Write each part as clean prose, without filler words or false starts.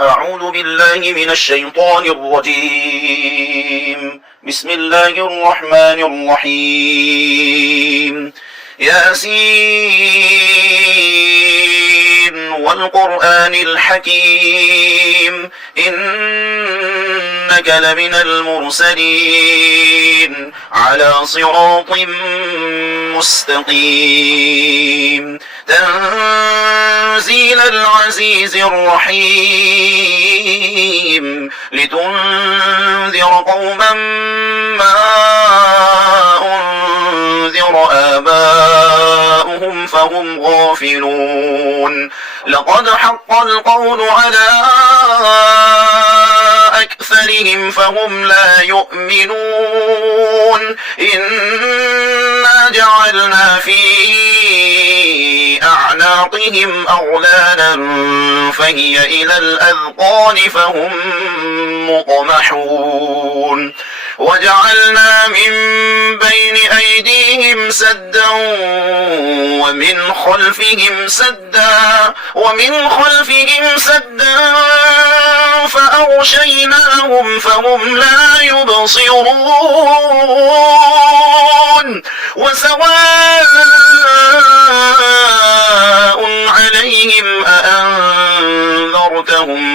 أعوذ بالله من الشيطان الرجيم. بسم الله الرحمن الرحيم. ياسين والقرآن الحكيم إنك لمن المرسلين على صراط مستقيم تنزيل العزيز الرحيم لتنذر قوما ما أنذر آباؤهم فهم غافلون لقد حق القول على أكثرهم فهم لا يؤمنون إنا جعلنا في أعناقهم أغلالا فهي إلى الأذقان فهم مقمحون وجعلنا من بين أيديهم سدا ومن خلفهم سدا فأغشيناهم فهم لا يبصرون وسواء عليهم أأنذرتهم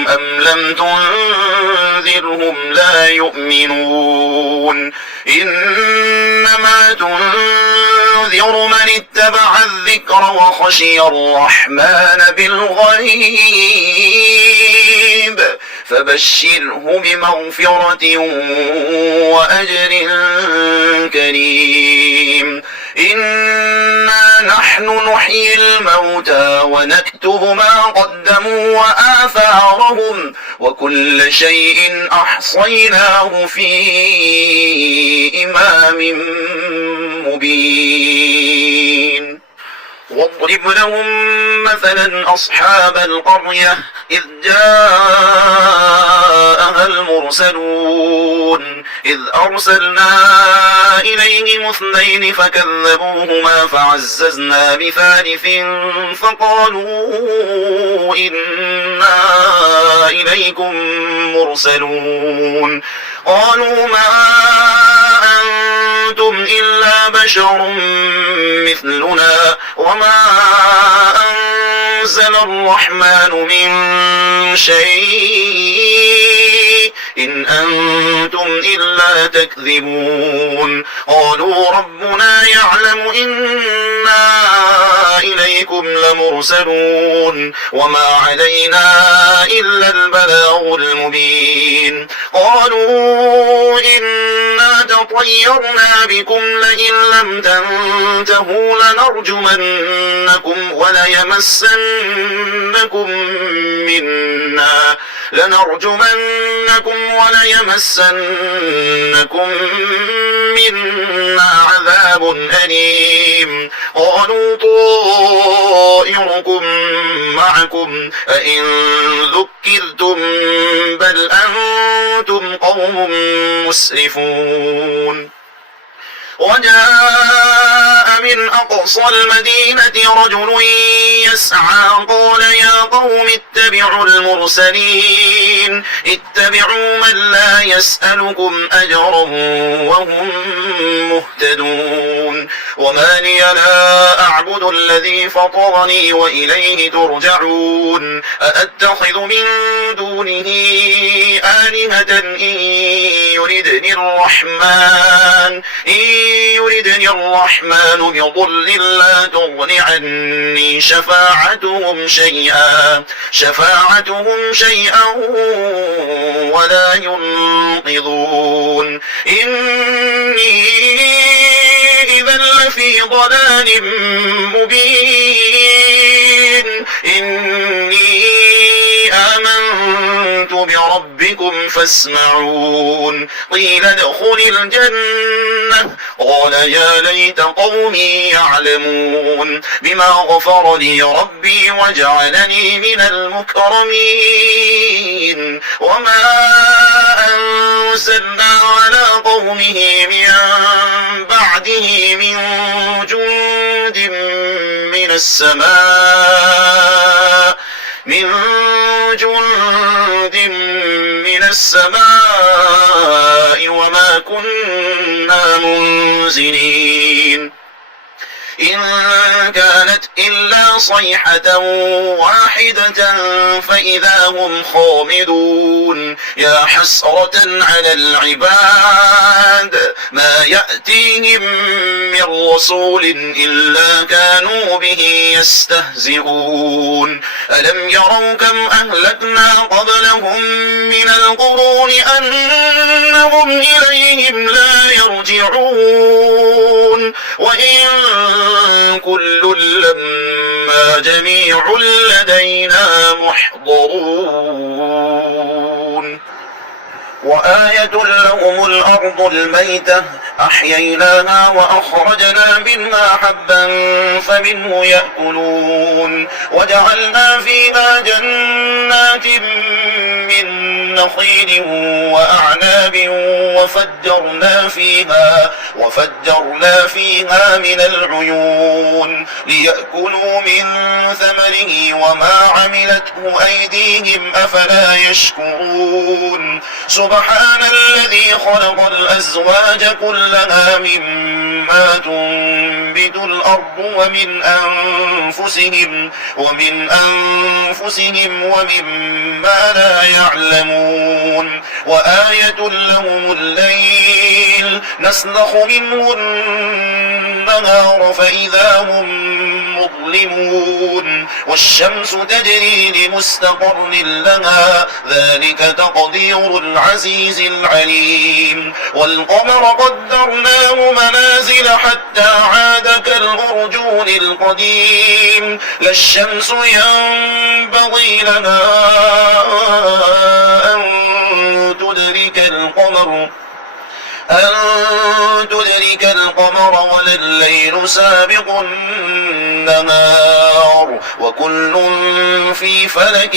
أم لم تنذرهم لا يؤمنون إنما تنذر من اتبع الذكر وخشي الرحمن بالغيب فبشره بمغفرة وأجر كريم إنا نحن نحيي الموتى ونكتب ما قدموا وآثارهم وكل شيء أحصيناه في إمام مبين واضرب لهم مثلا أصحاب القرية إذ جاءها المرسلون إذ أرسلنا إليهم اثنين فكذبوهما فعززنا بثالث فقالوا إنا إليكم مرسلون قالوا ما أنتم إلا بشر مثلنا وما أنزل الرحمن من شيء إن أنتم إلا تكذبون قالوا ربنا يعلم إنا إليكم لمرسلون وما علينا إلا البلاغ المبين قالوا إنا تطيرنا بكم لئن لم تنتهوا لنرجمنكم وليمسنكم منا عذاب أليم قالوا طائركم معكم أئن ذكرتم بل أنتم قوم مسرفون وجاء من أقصى المدينة رجل يسعى قال يا قوم اتبعوا المرسلين اتبعوا من لا يسألكم أجرا وهم مهتدون وما لي لا أعبد الذي فطرني وإليه ترجعون أأتخذ من دونه آلهة إن يردني الرحمن بضر لا تغن عني شفاعتهم شيئا ولا ينقذون إني إذا لفي ضلال مبين إني آمنت بربكم فاسمعون قيل ادخل الجنة قال يا ليت قومي يعلمون بما غفر لي ربي وجعلني من المكرمين وما أنزلنا على قومه من بعده من جند من السماء من جند من السماء وما كنا منزلين إن كانت إلا صيحة واحدة فإذا هم خامدون يا حسرة على العباد ما يأتيهم من رسول إلا كانوا به يستهزئون ألم يروا كم أهلكنا قبلهم من القرون أنهم إليهم لا يرجعون وإن كل لما جميع لدينا محضرون وآية لهم الأرض الميتة أحييناها وأخرجنا منها حبا فمنه يأكلون وجعلنا فيها جنات من نخيل وأعناب وفجرنا فيها من العيون ليأكلوا من ثمره وما عملته أيديهم أفلا يشكرون سبحان الذي خلق الأزواج كلها مما تنبت الأرض ومن أنفسهم ومما لا يعلمون وآية لهم الليل نسلخ منه النهار فإذا هم مظلمون والشمس تجري لمستقر لها ذلك تقدير العزيز العليم والقمر قدرناه منازل حتى عاد كالأرجون القديم لا الشمس ينبغي لها أن تدرك القمر ولا الليل سابق النهار وكل في فلك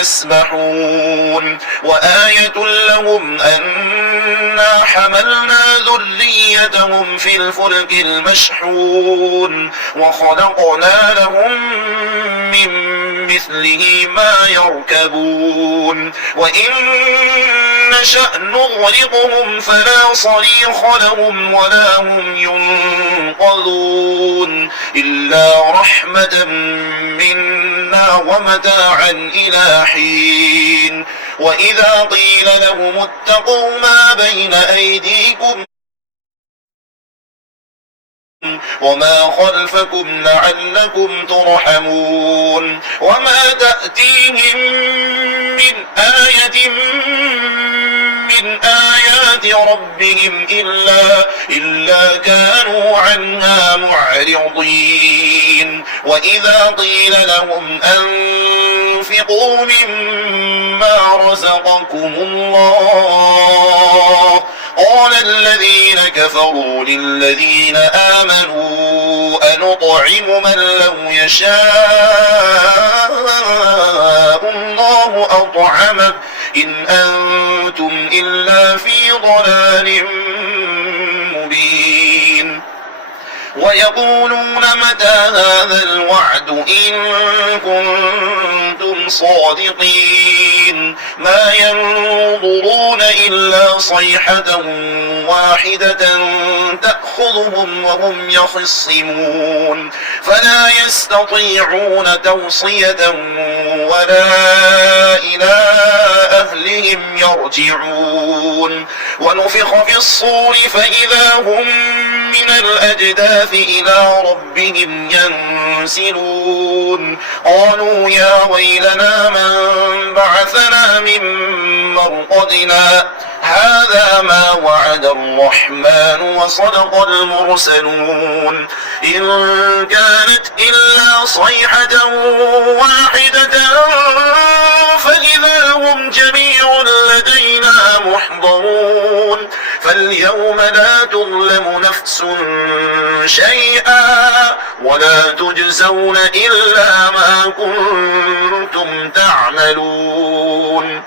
يسبحون وآية لهم أنا حملنا ذريتهم في الفلك المشحون وخلقنا لهم من مثله ما يركبون وإن نشأ نغرقهم فلا صريخ لهم ولا هم ينقذون إلا رحمة منا ومتاعا إلى حين وإذا قيل لهم اتقوا ما بين أيديكم وما خلفكم لعلكم ترحمون وما تأتيهم من آية من آيات ربهم إلا كانوا عنها معرضين وإذا قيل لهم أنفقوا مما رزقكم الله قال الذين كفروا للذين آمنوا أنطعم من لو يشاء الله أطعمه إن أنتم إلا في ضلال مبين ويقولون متى هذا الوعد إن كنتم صادقين ما ينظرون إلا صيحة واحدة تأخذهم وهم يخصمون فلا يستطيعون توصية ولا إلى أهلهم يرجعون ونفخ في الصور فإذا هم من الأجداث إلى ربهم ينسلون قالوا يا ويلنا من بعثنا من مرقدنا هذا ما وعد الرحمن وصدق المرسلون إن كانت إلا صيحة واحدة فإذا هم جميع لدينا محضرون فاليوم لا تظلم نفس شيئا ولا تجزون إلا ما كنتم تعملون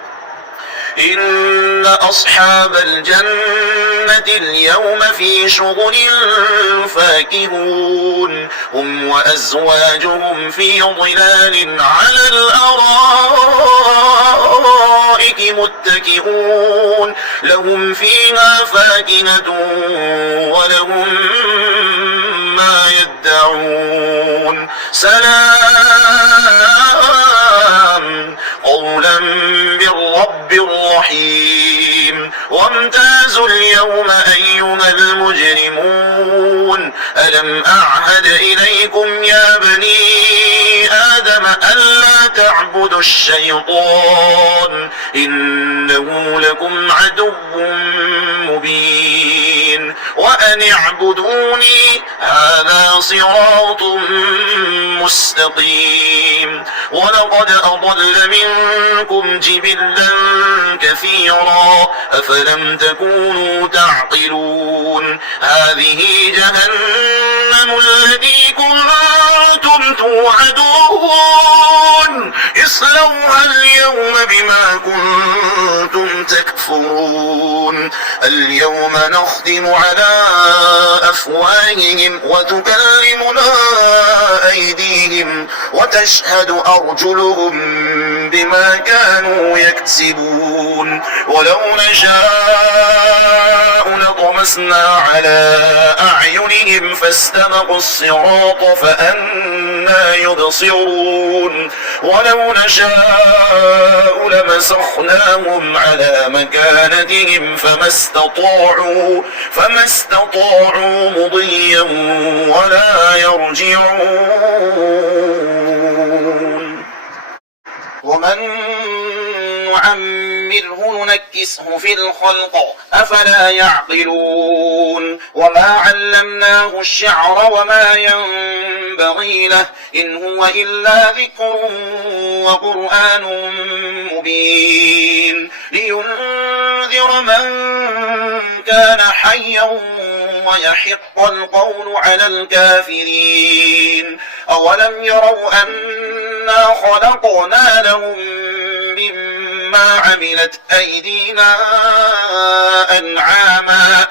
إن أصحاب الجنة اليوم في شغل فاكهون هم وأزواجهم في ظلال على الأرائك متكئون لهم فيها فاكهة ولهم ما يدعون سلام قولا من رب رحيم وامتازوا اليوم أيها المجرمون ألم أعهد إليكم يا بني آدم ألا تعبدوا الشيطان إنه لكم عدو مبين وأن اعبدوني هذا صراط مستقيم ولقد أضل منكم جبلا كثيرا أفلم تكونوا تعقلون هذه جهنم التي كنتم توعدون اصلوها اليوم بما كنتم تكفرون اليوم نختم على أفواههم وتكلمنا أيديهم وتشهد أرجلهم بما كانوا يكسبون ولو نشاء لطمسنا على أعينهم فاستبقوا الصراط فأنى يبصرون ولو نشاء لمسخناهم على مكانتهم فما استطاعوا مضيا ولا يرجعون ومن نعمره ننكسه في الخلق أفلا يعقلون وما علمناه الشعر وما ينبغي له إن هو إلا ذكر وقرآن مبين لينذر من كان حيا ويحق القول على الكافرين أولم يروا أنا خلقنا لهم مما عملت أيدينا أنعاما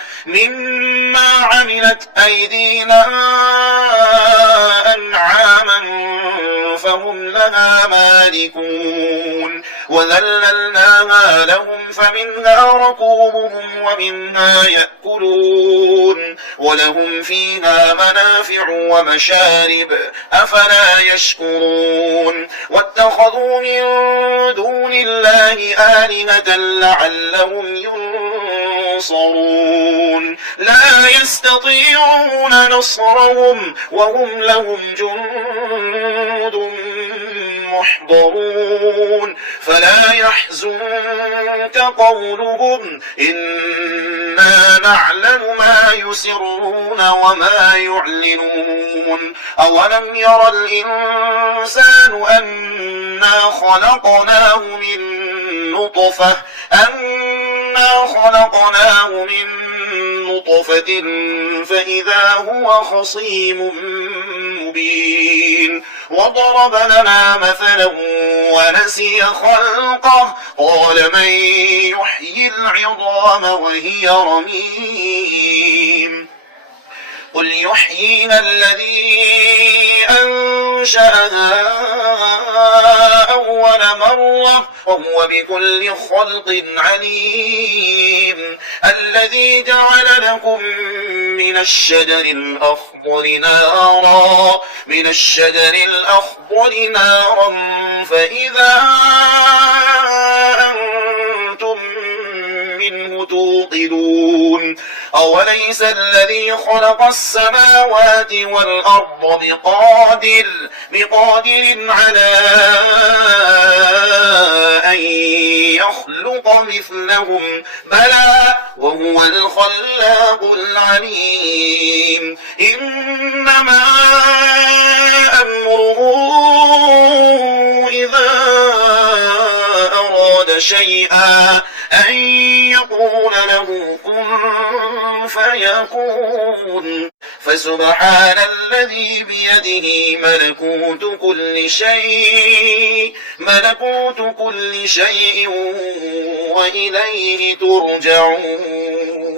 فهم لها مالكون وذللناها لهم فمنها ركوبهم ومنها يأكلون ولهم فيها منافع ومشارب أفلا يشكرون واتخذوا من دون الله آلهة لعلهم ينصرون لا يستطيعون نصرهم وهم لهم جند محضرون فلا يحزنك قولهم إنا نعلم ما يسرون وما يعلنون أولم ير الإنسان أنا خلقناه من نطفة فإذا هو خصيم مبين وضرب لنا مثلا ونسي خلقه قال من يحيي العظام وهي رميم قل يحييها الذي أنشأها أول مرة وهو بكل خلق عليم الذي جعل لكم من الشجر الأخضر نارا فإذا أنتم منه توقدون أوليس الذي خلق السماوات والأرض بقادر على أن يخلق مثلهم بلى وهو الخلاق العليم إنما أمره إذا أراد شيئا أن يقول له كن فيكون فسبحان الذي بيده ملكوت كل شيء وإليه ترجعون.